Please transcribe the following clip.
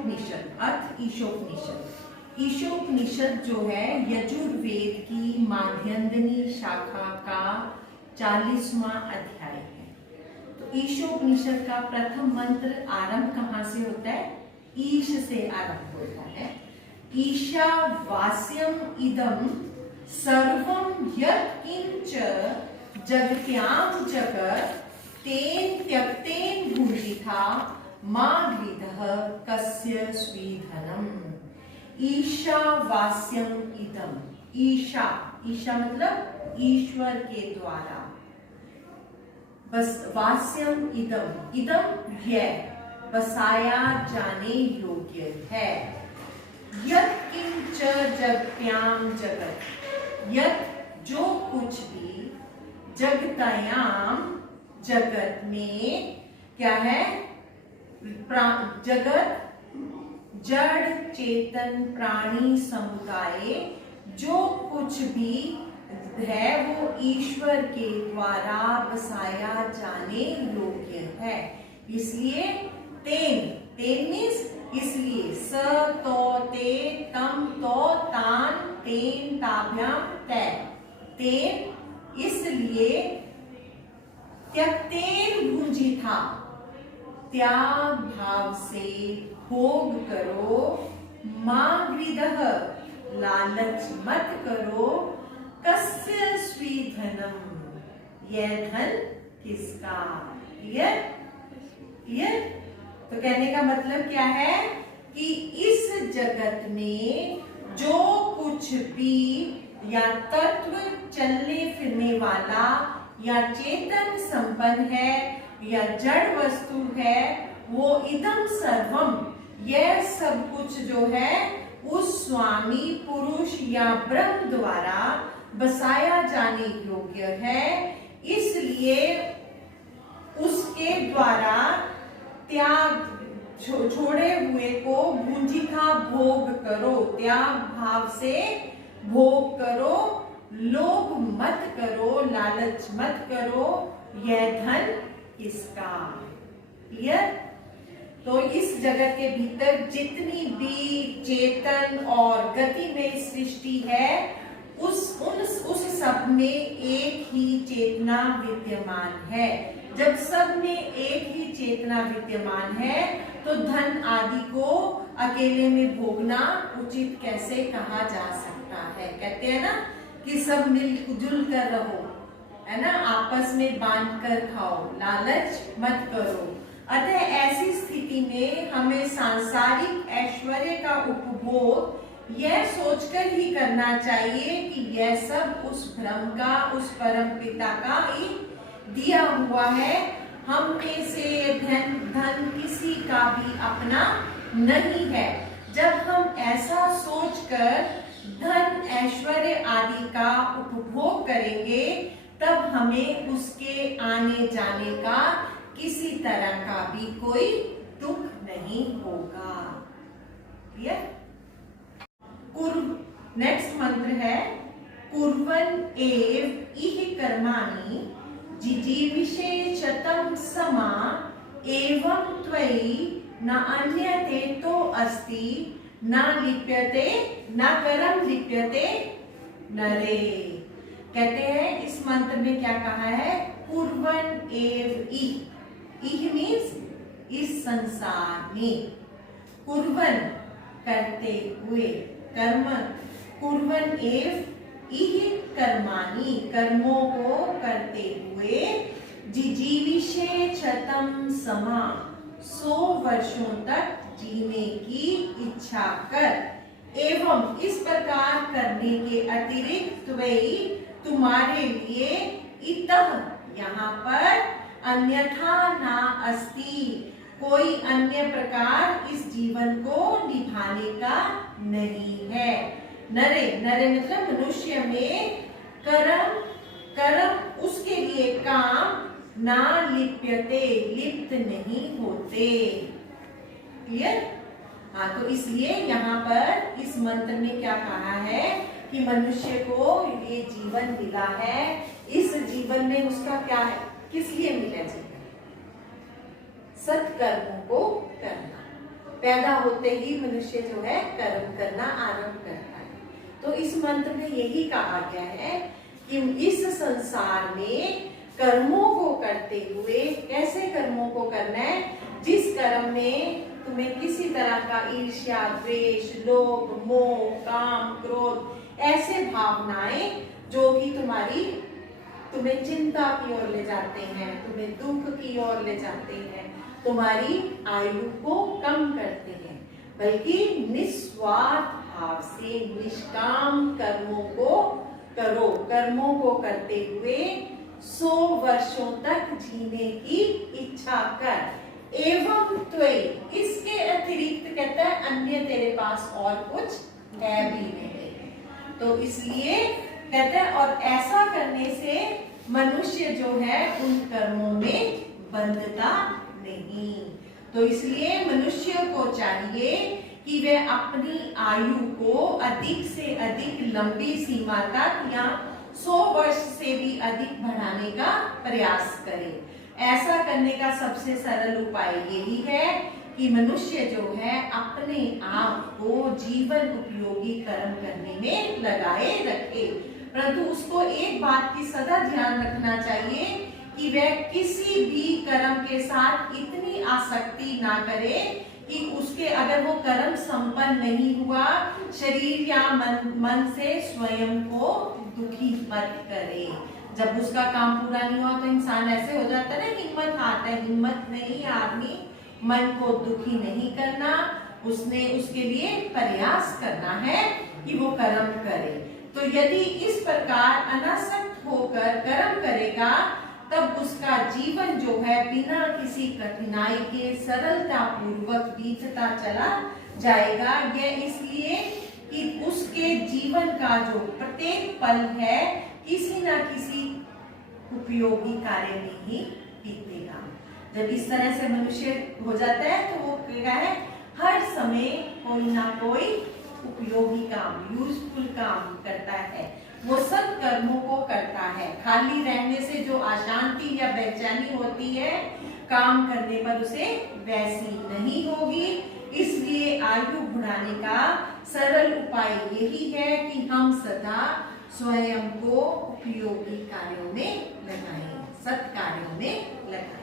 ईशोपनिषद, अर्थ ईशोपनिषद। ईशोपनिषद जो है यजुर्वेद की माध्यंदिनी शाखा का 40वां अध्याय है। तो ईशोपनिषद का प्रथम मंत्र आरंभ कहाँ से होता है? ईश से आरंभ होता है। ईशावास्यम इदं सर्वं यत्किंच जगत्यां जगत् तेन त्यक्तेन भुंजिथा मा गृधः कस्य स्वीधनम्। ईशावास्यम इदं, ईशा, ईशा मतलब ईश्वर के द्वारा, बस वास्यम इदम, इदम यह बसाया जाने योग्य है। यत् किंच जगत्याम जगत, यत् जो कुछ भी, जगतयाम जगत में क्या है? जगत जड़ चेतन प्राणी समुदाय जो कुछ भी है वो ईश्वर के द्वारा बसाया जाने योग्य है। इसलिए तेन, तेन मीन्स इसलिए, स तो ते तम तो तान तेन ताभ्याम तय, तेन इसलिए त्यक्तेन भुंजिथा, त्याग भाव से भोग करो, मां गृधः लालच मत करो, कस्य स्वीधनम यह धन किसका। ये तो कहने का मतलब क्या है कि इस जगत में जो कुछ भी या तत्व चलने फिरने वाला या चेतन संपन्न है या जड़ वस्तु है, वो इदम सर्वम, यह सब कुछ जो है उस स्वामी पुरुष या ब्रह्म द्वारा बसाया जाने योग्य है। इसलिए उसके द्वारा त्याग छोड़े हुए को भुंजिथा भोग करो, त्याग भाव से भोग करो, लोभ मत करो, लालच मत करो, यह धन किसका। यह तो इस जगत के भीतर जितनी भी चेतन और गति में सृष्टि है उस सब में एक ही चेतना विद्यमान है। जब सब में एक ही चेतना विद्यमान है तो धन आदि को अकेले में भोगना उचित कैसे कहा जा सकता है। कहते हैं ना कि सब मिलजुल कर रहो, है ना, आपस में बांट कर खाओ, लालच मत करो। अतः ऐसी स्थिति में हमें सांसारिक ऐश्वर्य का उपभोग यह सोचकर ही करना चाहिए कि यह सब उस ब्रह्म का, उस परम पिता का ही दिया हुआ है। हम में से धन किसी का भी अपना नहीं है। जब हम ऐसा सोचकर धन ऐश्वर्य आदि का उपभोग करेंगे तब हमें उसके आने जाने का किसी तरह का भी कोई दुख नहीं होगा। क्लियर? नेक्स्ट मंत्र है कुर्वन् एव इह कर्माणि जिजीविषे शतं समा एवं त्वयि न अन्यते तो अस्ति न लिप्यते न करम लिप्यते नरे। कहते हैं इस मंत्र में क्या कहा है? कुर्वन् एव इह मीन्स इस संसार में, कुर्वन् करते हुए, कर्म, कुर्वन् एव इह कर्माणि कर्मों को करते हुए, जिजीविषे शतं समा 100 वर्षों तक जीने की इच्छा कर, एवं इस प्रकार करने के अतिरिक्त त्वयि तुम्हारे लिए इतः यहाँ पर अन्यथा ना अस्ति, कोई अन्य प्रकार इस जीवन को निभाने का नहीं है। नरे, नरे मतलब मनुष्य में कर्म उसके लिए काम ना लिप्यते, लिप्त नहीं होते। क्लियर? हाँ, तो इसलिए यहाँ पर इस मंत्र में क्या कहा है कि मनुष्य को ये जीवन मिला है, इस जीवन में उसका क्या है, किस लिए मिला जीवन? सत्कर्मों को करना। पैदा होते ही मनुष्य जो है कर्म करना आरंभ करता है। तो इस मंत्र में यही कहा गया है कि इस संसार में कर्मों को करते हुए, कैसे कर्मों को करना है, जिस कर्म में तुम्हें किसी तरह का ईर्ष्या, द्वेष, लोभ, मोह, काम, क्रोध ऐसे भावनाएं जो कि तुम्हें चिंता की ओर ले जाते हैं, तुम्हें दुख की ओर ले जाते हैं, तुम्हारी आयु को कम करते हैं, बल्कि निस्वार्थ भाव से निष्काम कर्मों को करो। कर्मों को करते हुए 100 वर्षों तक जीने की इच्छा कर। एवं त्वयि, इसके अतिरिक्त कहता है अन्य तेरे पास और कुछ है भी नहीं। तो इसलिए कहते हैं और ऐसा करने से मनुष्य जो है उन कर्मों में बंधता नहीं। तो इसलिए मनुष्य को चाहिए कि वह अपनी आयु को अधिक से अधिक लंबी सीमा तक या 100 वर्ष से भी अधिक बढ़ाने का प्रयास करे। ऐसा करने का सबसे सरल उपाय यही है कि मनुष्य जो है अपने आप को जीवन उपयोगी कर्म करने में लगाए रखे, परंतु उसको एक बात की सदा ध्यान रखना चाहिए कि वह किसी भी कर्म के साथ इतनी आसक्ति ना करे कि उसके अगर वो कर्म संपन्न नहीं हुआ, शरीर या मन से स्वयं को दुखी मत करे। जब उसका काम पूरा नहीं हुआ तो इंसान ऐसे हो जाता है ना, हिम्मत हारता है। हिम्मत नहीं, आदमी मन को दुखी नहीं करना, उसके लिए प्रयास करना है कि वो कर्म करे। तो यदि इस प्रकार अनासक्त होकर कर्म करेगा तब उसका जीवन जो है बिना किसी कठिनाई के सरलता पूर्वक बीतता चला जाएगा। यह इसलिए कि उसके जीवन का जो प्रत्येक पल है किसी ना किसी उपयोगी कार्य में ही बीतेगा। जब इस तरह से मनुष्य हो जाता है तो वो क्या है, हर समय कोई ना कोई उपयोगी काम, यूजफुल काम करता है, वो सब कर्मों को करता है। खाली रहने से जो अशांति या बेचैनी होती है काम करने पर उसे वैसी नहीं होगी। इसलिए आयु बढ़ाने का सरल उपाय यही है कि हम सदा स्वयं को उपयोगी कार्यों में लगाएं, सत्कार्यों में लगाएं।